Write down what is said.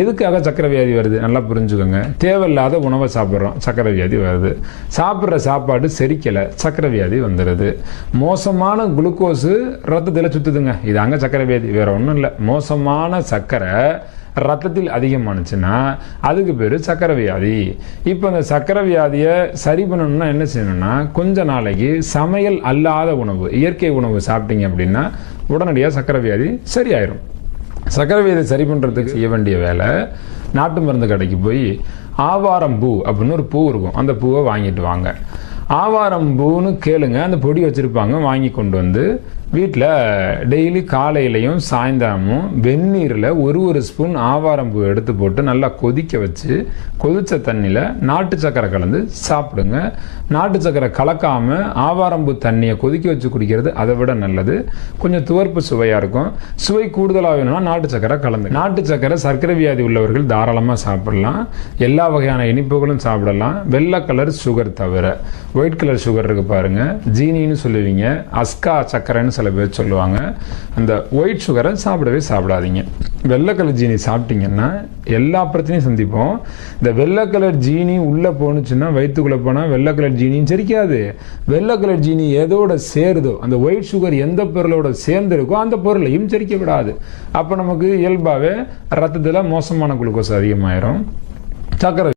எதுக்காக சக்கரை வியாதி வருது? நல்லா புரிஞ்சுக்கோங்க. தேவையில்லாத உணவை சாப்பிட்றோம் சக்கரை வியாதி வருது. சாப்பிட்ற சாப்பாடு செரிக்கலை சக்கரை வியாதி வந்துடுது மோசமான குளுக்கோஸு ரத்தத்தில் சுற்றுதுங்க இது அங்கே சக்கரை வியாதி வேறு ஒன்றும் இல்லை. மோசமான சக்கரை ரத்தத்தில் அதிகமானுச்சுன்னா அதுக்கு பேர் சக்கரை வியாதி. இப்போ இந்த சக்கரை வியாதியை சரி பண்ணணும்னா என்ன செய்யணும்னா கொஞ்ச நாளைக்கு சமையல் அல்லாத உணவு இயற்கை உணவு சாப்பிட்டீங்க அப்படின்னா உடனடியாக சக்கரை வியாதி சரியாயிரும். சக்கரவியதை சரி பண்ணுறதுக்கு செய்ய வேண்டிய வேலை நாட்டு மருந்து கடைக்கு போய் ஆவாரம் பூ அப்படின்னு ஒரு பூ இருக்கும். அந்த பூவை வாங்கிட்டு வாங்க. ஆவாரம் பூன்னு கேளுங்க அந்த பொடி வச்சுருப்பாங்க வாங்கி கொண்டு வந்து வீட்டில் டெய்லி காலையிலையும் சாயந்தரமும் வெந்நீரில் ஒரு ஒரு ஸ்பூன் ஆவாரம்பூ எடுத்து போட்டு நல்லா கொதிக்க வச்சு கொதிச்ச தண்ணியில் நாட்டு சக்கரை கலந்து சாப்பிடுங்க. நாட்டு சக்கரை கலக்காமல் ஆவாரம்பூ தண்ணியை கொதிக்க வச்சு குடிக்கிறது அதை விட நல்லது. கொஞ்சம் துவர்ப்பு சுவையாக இருக்கும். சுவை கூடுதலாக வேணும்னா நாட்டு சக்கரை கலந்து. நாட்டு சக்கரை சர்க்கரை வியாதி உள்ளவர்கள் தாராளமாக சாப்பிடலாம். எல்லா வகையான இனிப்புகளும் சாப்பிடலாம். வெள்ளை கலர் சுகர் தவிர. ஒயிட் கலர் சுகர் இருக்கு பாருங்கள் ஜீனின்னு சொல்லுவீங்க. அஸ்கா சக்கரைன்னு சில பேர் சொல்லுவாங்க அந்த ஒயிட் சுகரை சாப்பிடவே சாப்பிடாதீங்க. வெள்ளை கலர் ஜீனி சாப்பிட்டீங்கன்னா எல்லா பிரச்சனையும் சந்திப்போம். இந்த வெள்ளை கலர் ஜீனி உள்ளே போணுச்சுன்னா வயிற்றுக்குள்ளே போனால் வெள்ளை கலர் ஜீனியும் செரிக்காது. வெள்ளை கலர் ஜீனி எதோட சேருதோ அந்த ஒயிட் சுகர் எந்த பொருளோட சேர்ந்து இருக்கோ அந்த பொருளையும் செரிக்க விடாது. அப்போ நமக்கு இயல்பாகவே ரத்தத்தில் மோசமான குளுக்கோஸ் அதிகமாயிரும். சக்கரை